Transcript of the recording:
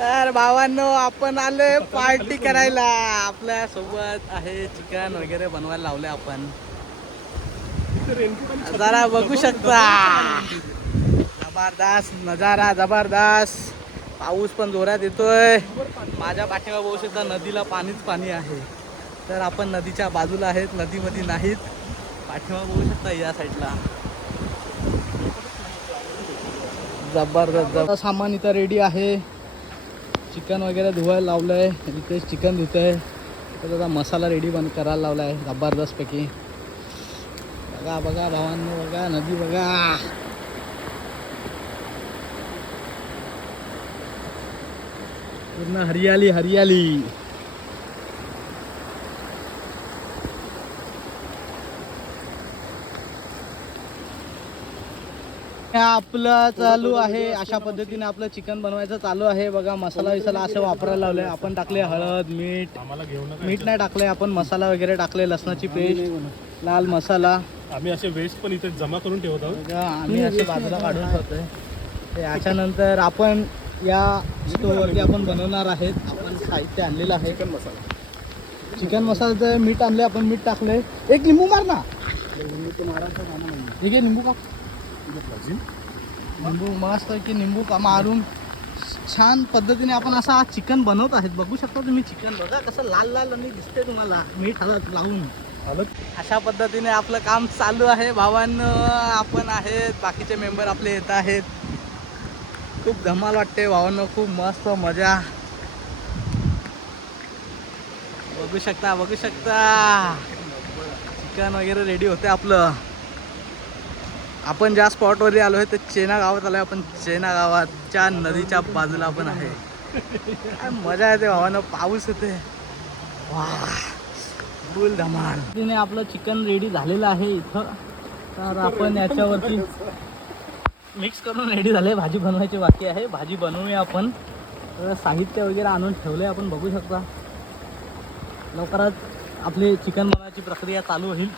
तर भावांनो आपण आलोय पार्टी करायला. आपल्या सोबत आहे चिकन वगैरे बनवायला लावले आपण. जरा बघू शकता जबरदस्त नजारा, जबरदस्त. पाऊस पण जोरात येतोय. माझ्या पाठीमागे बघू शकता नदीला पाणीच पाणी आहे. तर आपण नदीच्या बाजूला आहेत, नदीमध्ये नाहीत. पाठीमागे बघू शकता या साईडला जबरदस्त सामान इथं रेडी आहे. चिकन वगैरे धुवायला लावलंय. इथे चिकन धुतंय. तर त्याचा मसाला रेडी करायला लावलाय जबरदस्त पैकी. बघा बघा भावांनो, बघा नदी बघा. पूर्ण हरियाली हरियाली. आपलं चालू आहे अशा पद्धतीने आपलं चिकन बनवायचं चालू आहे. बघा मसाला विसाला असं वापरायला लावलंय आपण. टाकले हळद, मीठ नाही टाकलंय आपण. मसाला वगैरे टाकले, लसणाची पेस्ट, लाल मसाला. आम्ही असे वेस्ट पण इथे जमा करून ठेवत आहोत. आम्ही असे बाजूला काढून ठेवतोय. याच्यानंतर आपण या स्टोवरती आपण बनवणार आहेत. आपण साहित्य आणलेलं आहे. चिकन मसाल्याचं मीठ आणले आपण. मीठ टाकले. एक लिंबू मार ना. ठीक आहे, लिंबू का लिंबू मस्त की निंबू का मारून छान पद्धतीने आपण असा चिकन बनवत आहेत. बघू शकता तुम्ही चिकन बघा कसं लाल लाल आणि दिसते तुम्हाला मीठ हळद लावून. अशा पद्धतीने आपलं काम चालू आहे भावांनो. आपण आहेत, बाकीचे मेंबर आपले येत आहेत. खूप धमाल वाटते भावांनो, खूप मस्त मजा. बघू शकता चिकन वगैरे रेडी होते आपलं. आपण ज्या स्पॉटवरती आलो आहे ते चेना गावात आलो आहे आपण. चेना गावाच्या नदीच्या बाजूला आपण आहे. काय मजा येते भावांनो, पाऊस येते. वाह, फुल धमाल. तिने आपलं चिकन रेडी झालेलं आहे इथं. तर आपण याच्यावरती मिक्स करून रेडी झाले. भाजी बनवायची बाकी आहे. भाजी बनवूया आपण. तर साहित्य वगैरे आणून ठेवले आपण. बघू शकता लवकरच आपली चिकन बनवायची प्रक्रिया चालू होईल.